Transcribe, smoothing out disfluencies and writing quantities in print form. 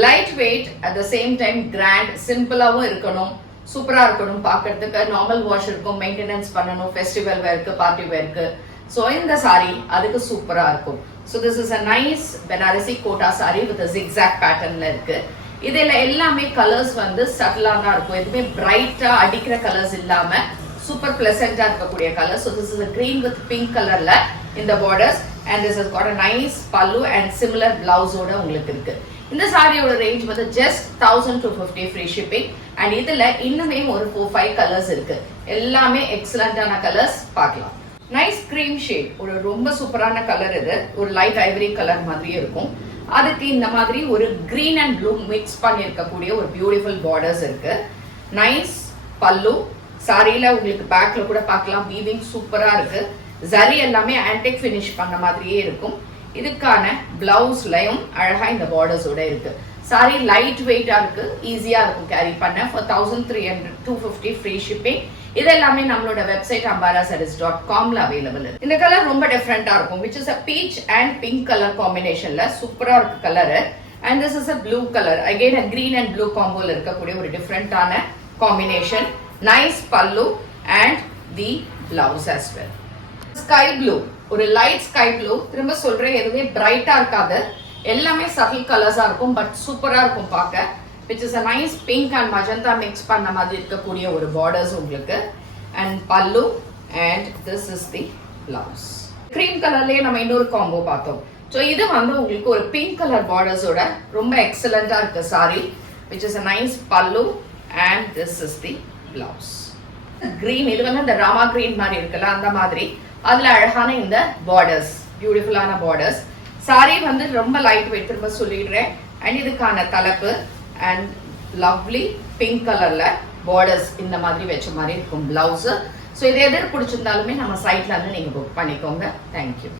Light weight at the same time grand, சிம்பிளாவும் இருக்கணும், சூப்பரா இருக்கணும் பார்க்கறதுக்கு. நார்மல் வாஷ் இருக்கும், மெயின்டெனன்ஸ் பண்ணணும், ஃபெஸ்டிவல் வேர்க்கு, பார்ட்டி வேர்க்கு. ஸோ இந்த சாரி அதுக்கு சூப்பரா இருக்கும். So this is a nice Banarasi Kota sari with zigzag பேட்டர்ன்ல இருக்கு. இதுல எல்லாமே கலர்ஸ் வந்து சட்டிலா தான் இருக்கும், எதுவுமே பிரைட்டா அடிக்கிற கலர்ஸ் இல்லாம சூப்பர் பிளசண்டா இருக்கக்கூடிய colour. So this is green with pink கலர்ல இந்த borders and this is got a nice பல்லு அண்ட் சிமிலர் பிளவுஸோட உங்களுக்கு இருக்கு. இந்த சாரியோட ரேஞ்ச் வந்து ஜஸ்ட் 1250 ஃப்ரீ ஷிப்பிங். அண்ட் இதுல இன்னுமே ஒரு 4-5 கலர்ஸ் இருக்கு, எல்லாமே எக்ஸலண்டான கலர்ஸ். பார்க்கலாம். நைஸ் கிரீம் ஷேட், ஒரு ரொம்ப சூப்பரான கலர். இது ஒரு லைட் ஐவரி கலர் மாதிரியே இருக்கும். அதுக்கு இந்த மாதிரி ஒரு கிரீன் அண்ட் ப்ளூ மிக்ஸ் பண்ணி இருக்கக்கூடிய ஒரு பியூட்டிஃபுல் பார்டர்ஸ் இருக்கு. நைஸ் பல்லு. சாரியில உங்களுக்கு பேக்ல கூட பார்க்கலாம், வீவிங் சூப்பரா இருக்கு. ஜரி எல்லாமே ஆன்டிக் ஃபினிஷ் பண்ண மாதிரியே இருக்கும். இதுக்கான பிளவுஸ்லயும் அழகா இந்த பார்டர்ஸோட இருக்கு. சாரி லைட் வெயிட்டா இருக்கு, ஈஸியா இருக்கும் கேரி பண்ண. For 1300-250 free shipping. இது எல்லாமே நம்மளோட வெப்சைட் ambarasarees.comல அவைலபிள் இருக்கு. இந்த கலர் ரொம்ப டிஃபரெண்டா இருக்கும், which is a peach and pink colour காம்பினேஷன்ல சூப்பரா இருக்கு colour. and this is a blue color, again a green and blue comboல இருக்கக்கூடிய ஒரு டிஃபரெண்டான காம்பினேஷன். நைஸ் பல்லு and the blouse as well. Sky blue, ஒரு லைட் ஸ்கை ப்ளூ. திரும்ப சொல்றேன், எதுவுமே பிரைட்டா இருக்காது, எல்லாமே சட்டில் கலர்ஸா இருக்கும், பட் சூப்பரா இருக்கும் பார்க்க. which is a nice pink and magenta mix பண்ண மாதிரி இருக்கக்கூடிய ஒரு பார்டர்ஸ் உங்களுக்கு. and pallu and this is the blouse. cream கலர்லயே நம்ம இன்னொரு காம்போ பார்த்தோம். ஸோ இது வந்து உங்களுக்கு ஒரு பிங்க் கலர் பார்டர்ஸோட ரொம்ப எக்ஸலண்டா இருக்கு sorry, which is a nice pallu and this is the blouse. green, இது வந்து இந்த ராமா கிரீன் மாதிரி இருக்குல்ல, அந்த மாதிரி அதுல அழகான இந்த பார்டர்ஸ், பியூட்டிஃபுல்லான பார்டர்ஸ். சாரி வந்து ரொம்ப லைட் வெயிட், திரும்ப சொல்லிடுறேன். அண்ட் இதுக்கான தலைப்பு அண்ட் லவ்லி பிங்க் கலர்ல பார்டர்ஸ் இந்த மாதிரி வச்ச மாதிரி இருக்கும் பிளவுஸ். ஸோ இது எதிர் பிடிச்சிருந்தாலுமே நம்ம சைட்ல இருந்து நீங்க புக் பண்ணிக்கோங்க. தேங்க்யூ.